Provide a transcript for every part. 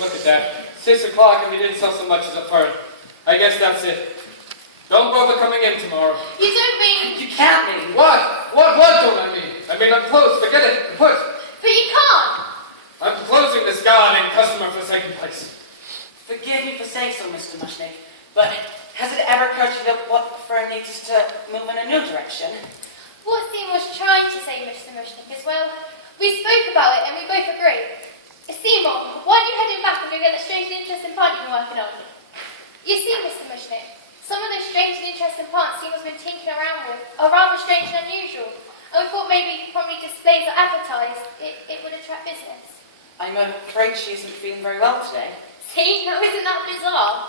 Look at that. 6 o'clock and we didn't sell so much as a fern. I guess that's it. Don't bother coming in tomorrow. You don't mean... You can't mean. What? What don't I mean? I mean, I'm closed. Forget it. Put. But you can't. I'm closing this god-named customer for second place. Forgive me for saying so, Mr. Mushnick, but has it ever occurred to you that what the firm needs is to move in a new direction? What Seymour's trying to say, Mr. Mushnick, is, well, we spoke about it and we both agree. Seymour, why don't you head in back and go get the strange and interesting plant you've been working on? You see, Mr. Mushnick, some of those strange and interesting plants Seymour's been tinkering around with are rather strange and unusual, and we thought maybe probably displays or advertised, it would attract business. I'm afraid she isn't feeling very well today. See, now isn't that bizarre?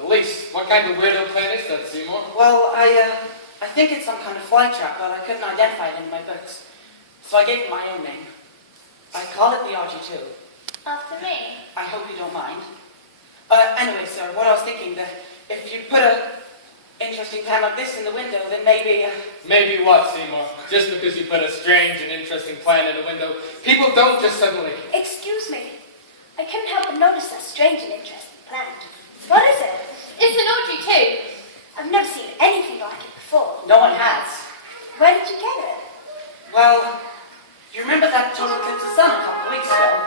Elise, what kind of weirdo plant is that, Seymour? Well, I think it's some kind of fly trap, but I couldn't identify it in my books. So I gave it my own name. I call it the RG2. After me? I hope you don't mind. Anyway, sir, what I was thinking, that if you put a interesting plant like this in the window, then maybe... Maybe what, Seymour? Just because you put a strange and interesting plant in a window, people don't just suddenly... Excuse me. I couldn't help but notice that strange and interesting plant. What is it? It's an orgy too. I've never seen anything like it before. No one has. Where did you get it? Well, you remember that total eclipse of sun a couple of weeks ago?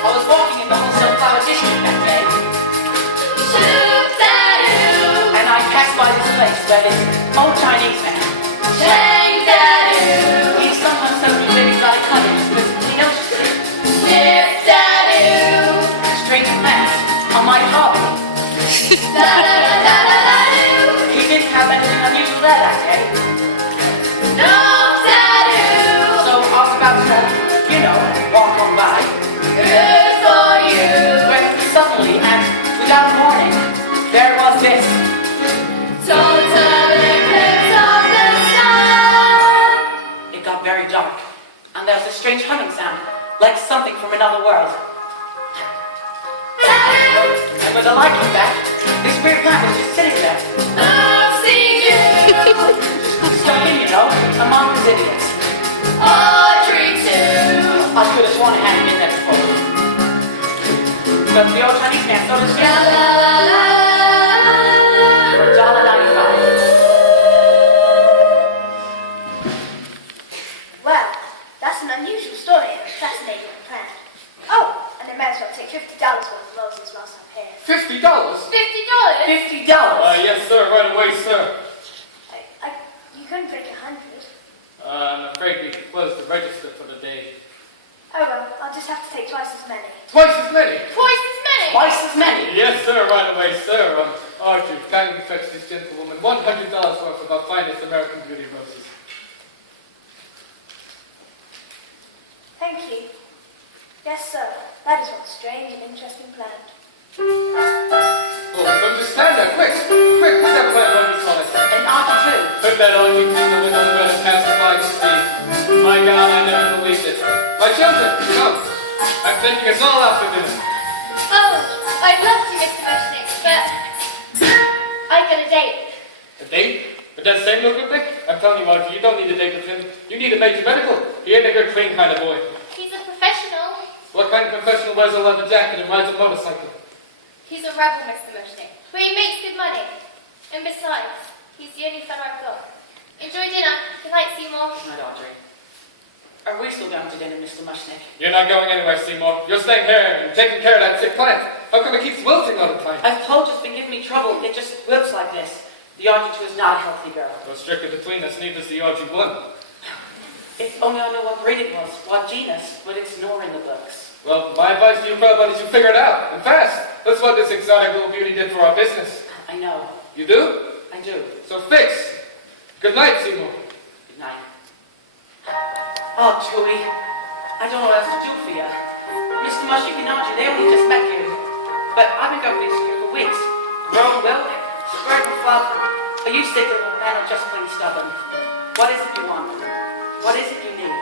I was walking in the wholesale flower district that day. And I passed by this place where this old Chinese man, he sometimes tells me really exotic colors because he noticed strange plants on my hobby. He didn't have anything unusual there that day. So I was about to, walk on by. Good for you. When suddenly, and without warning, there was this. Total eclipse of the sun. It got very dark, and there was a strange humming sound, like something from another world. And when the light came back, this weird plant was just sitting there. I've seen you. Stuck in, among these idiots. Audrey too. I could have sworn it hadn't been there before. But the old Chinese man sold us for $1.95. Well, that's an unusual story and a fascinating plant. Oh, and they might as well take $50 worth of roses whilst I'm here. $50? $50? $50? Yes, sir, right away, sir. You couldn't drink 100. I'm afraid we closed the register for the day. Oh well, I'll just have to take twice as many. Twice as many? Twice as many? Twice as many? Yes, sir, right away, sir. Archie, kindly fetch this gentlewoman $100 worth of our finest American beauty roses. Thank you. Yes, sir. That is one strange and interesting plant. Oh, don't just stand there, quick! Quick, put that plant on your toilet. And RG2. Put that on you, the window going to pass the by to see. My God, I never believed it. My children, come. I'm taking us all out for dinner. Oh, I'd love to, Mr. Mushnick, but I've got a date. A date? With that same little thing? I'm telling you, Archie, you don't need a date with him. You need a major medical. He ain't a good, clean kind of boy. He's a professional. What kind of professional wears a leather jacket and rides a motorcycle? He's a rebel, Mr. Mushnick, but he makes good money. And besides, he's the only fellow I've got. Enjoy dinner. Good night, Seymour. Good night, Audrey. Are we still going to dinner, Mr. Mushnick? You're not going anywhere, Seymour. You're staying here and taking care of that sick plant. How come it keeps wilting all the time? I've told you it's been giving me trouble. It just wilts like this. The RG2 is not a healthy girl. Well, strictly between us, neither's the RG1. If only I know what breed it was, what genus, but it's nor in the books. Well, my advice to you, brother, is you figure it out, and fast. That's what this exotic little beauty did for our business. I know. You do? I do. So fix. Good night, Seymour. Good night. Oh, Chewie, I don't know what else to do for you. Mr. Mushnick and Audrey, they only just met you. But I've been going here for weeks. Grown milk, spread with fluff, but you stick little man are just plain stubborn. What is it you want? What is it you need?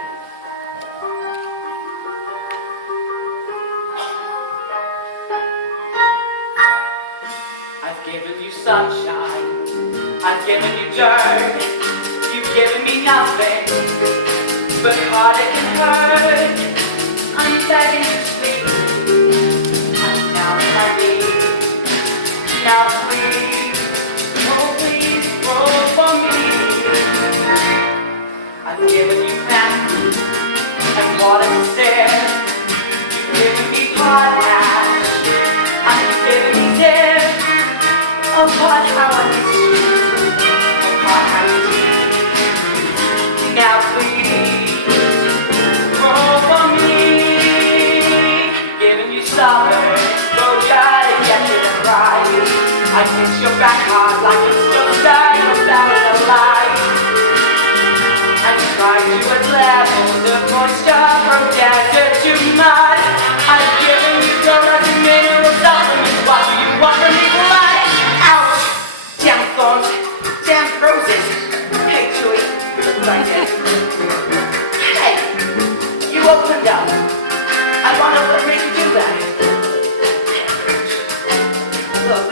I've given you sunshine, I've given you dirt, you've given me nothing but heartache and hurt. begging you sweetly. I'm down on my knees. Now please, oh please, roll for me. I've given you fancy and water to stare. You've given me potash. I've given you dare. Oh God, how I miss you. Oh God, how you tease me. Now please, roll for me. Giving you summer exposure to get you to cry. I kiss your back hard like it's just a alive. And try to put levels of moisture from desert to mud. I've given you donuts and mineral supplements. What do you want from me, blood? Ouch! Damn thorns, damn roses. Hey, Chewie, you look like it. Hey, you opened up. I wonder what made you do that. Look.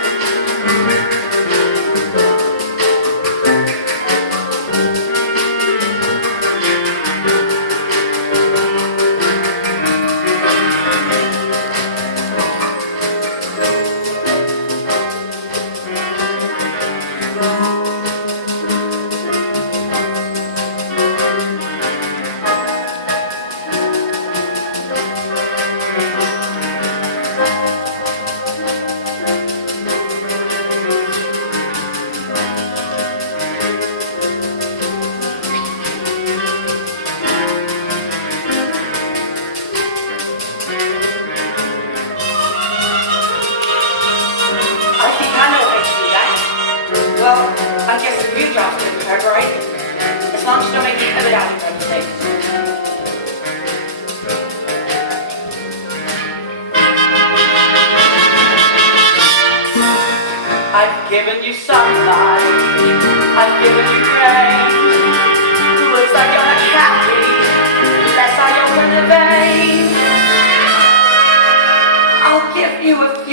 Well, I guess a few drops in February, as long as you don't make me have it out in United States. I've given you sunlight, I've given you rain. Looks like you're not happy, that's how you open the vein. I'll give you a